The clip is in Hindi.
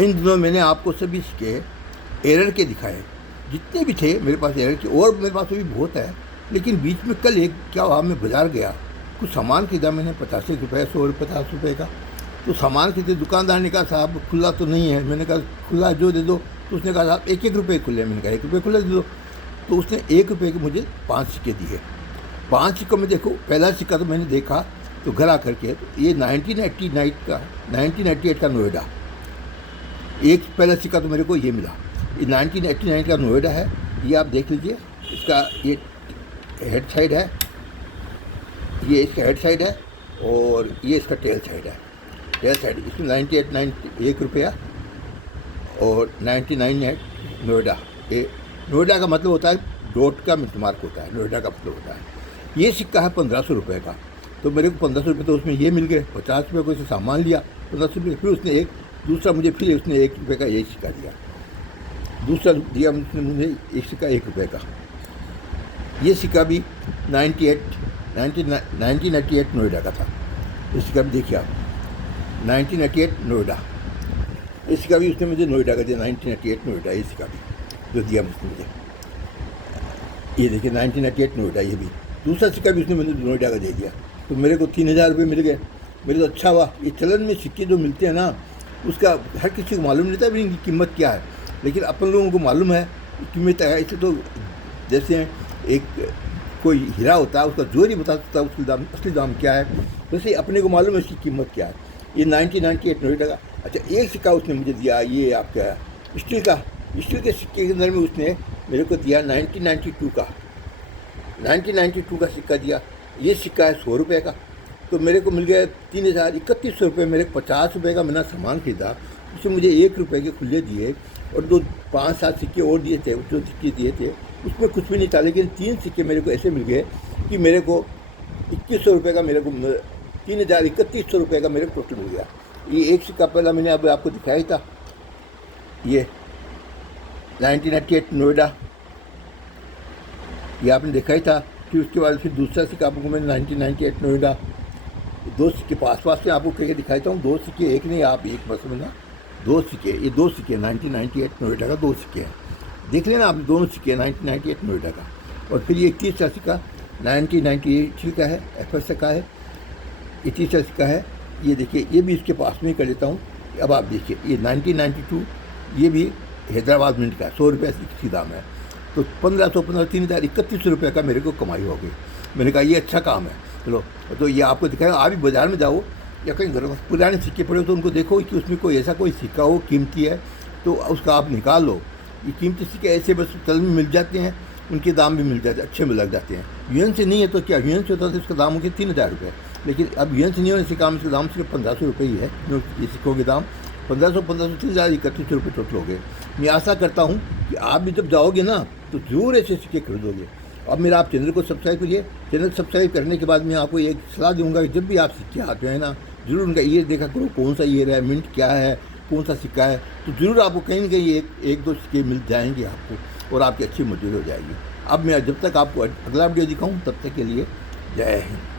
इन दिनों मैंने आपको सभी सिक्के एरर के दिखाए, जितने भी थे मेरे पास एरर के, और मेरे पास अभी बहुत है। लेकिन बीच में कल एक क्या हुआ, मैं बाज़ार गया, कुछ सामान खरीदा मैंने 85 रुपये 150 रुपये का। तो सामान खरीदे, दुकानदार ने कहा साहब खुला तो नहीं है। मैंने कहा खुला जो दे दो। तो उसने कहा साहब 1-1 रुपये खुले। मैंने कहा 1 रुपये खुले दे दो। तो उसने 1 रुपये के मुझे 5 सिक्के दिए। 5 सिक्कों में देखो, पहला सिक्का तो मैंने देखा तो घर आ करके, तो ये 1988 का नोएडा। एक पहला सिक्का तो मेरे को ये मिला, ये 1989 का नोएडा है। ये आप देख लीजिए, इसका ये हेड साइड है, ये इसका हेड साइड है, और ये इसका टेल साइड है। टेल साइड इसमें 98 1 रुपया और 99 है नोएडा। ये नोएडा का मतलब होता है डॉट का मिसमार्क होता है, नोएडा का मतलब होता है। ये सिक्का है 1500 रुपये का। तो मेरे को 1500 रुपये तो उसमें ये मिल गए। 50 रुपये को इसे सामान लिया, 1500 रुपये। फिर उसने दूसरा मुझे फिर उसने 1 रुपये का ये सिक्का दिया। दूसरा दिया उसने मुझे एक सिक्का 1 रुपये का। ये सिक्का भी 1988 नोएडा का था। ये सिक्का भी देखिए आप, 1988 नोएडा। ये सिक्का भी उसने मुझे नोएडा का दिया, 1988 नोएडा। ये सिक्का भी जो दिया उसने मुझे, ये देखिए 1988 नोएडा। ये भी दूसरा सिक्का भी उसने मुझे नोएडा का दे दिया। तो मेरे को 3000 रुपये मिल गए। मेरे तो अच्छा हुआ। ये चलन में सिक्के जो मिलते हैं ना, उसका हर किसी को मालूम नहीं था भी इनकी कीमत क्या है, लेकिन अपन लोगों को मालूम है कीमत है। ऐसे तो जैसे एक कोई हीरा होता है, उसका जोर ही बता सकता है उसकी दाम, असली दाम क्या है, वैसे अपने को मालूम है इसकी कीमत क्या है। ये 1998 नोएडा का। अच्छा, एक सिक्का उसने मुझे दिया, ये आपका स्टील का। स्टील के सिक्के के अंदर में उसने मेरे को दिया 1992 का सिक्का दिया। ये सिक्का है 100 रुपये का। तो मेरे को मिल गया 3100 रुपये। मेरे 50 रुपये का मैंने सामान खरीदा, उसमें मुझे 1 रुपये के खुले दिए, और 5-7 सिक्के और दिए थे। जो सिक्के दिए थे उसमें कुछ भी नहीं था, लेकिन 3 सिक्के मेरे को ऐसे मिल गए कि मेरे को 2100 रुपये का, मेरे को 3100 रुपये का मेरे को टोटल मिल गया। ये एक सिक्का पहला मैंने अब आपको दिखाया था, ये 1988 नोएडा, ये आपने देखा ही था। फिर उसके बाद फिर दूसरा सिक्का आपको मैंने 1998 नोएडा। 2 सिक्के पास में आपको करके दिखाता हूँ। 2 सिक्के, एक नहीं आप एक बस में ना, 2 सिक्के, ये 2 सिक्के 1998 नोएडा का 2 सिक्के हैं। देख लेना आप, दोनों सिक्के 1998 नोएडा का। और फिर ये तीसरा सिक्का 1998 का है, FS का है। ये तीसरा सिक्का है, ये देखिए, ये भी इसके पास में ही कर लेता हूँ। अब आप देखिए, ये 1992, ये भी हैदराबाद मिंट का 100 रुपये इसकी दाम है। तो 1500 3100 रुपये का मेरे को कमाई हो गई। मैंने कहा ये अच्छा काम है, चलो। तो ये आपको दिखाया, आप भी बाज़ार में जाओ या कहीं घर में पुराने सिक्के पड़े हो तो उनको देखो कि उसमें कोई ऐसा कोई सिक्का हो कीमती है, तो उसका आप निकाल लो। ये कीमती सिक्के ऐसे बस तल में मिल जाते हैं, उनके दाम भी मिल जाते हैं, अच्छे में लग जाते हैं। यूएन से नहीं है तो क्या, यूएन से होता तो इसका दाम हो गया 3000 रुपये। लेकिन अब यूएन से नहीं होने से काम, इसका दाम सिर्फ 1500 रुपये ही है। ये सिक्कों के दाम 1500 3100 रुपये टोटल हो गए। मैं आशा करता हूँ कि आप भी जब जाओगे ना तो ज़रूर ऐसे सिक्के खरीदोगे। अब मेरा आप चैनल को सब्सक्राइब करिए। चैनल सब्सक्राइब करने के बाद मैं आपको एक सलाह दूंगा कि जब भी आप सिक्के आते हैं ना, ज़रूर उनका ईयर देखा करो, कौन सा ईयर है, मिंट क्या है, कौन सा सिक्का है। तो ज़रूर आपको कहीं ना कहीं एक दो सिक्के मिल जाएंगे आपको, और आपकी अच्छी मजदूरी हो जाएगी। अब मैं जब तक आपको अगला वीडियो दिखाऊँ, तब तक के लिए जय हिंद।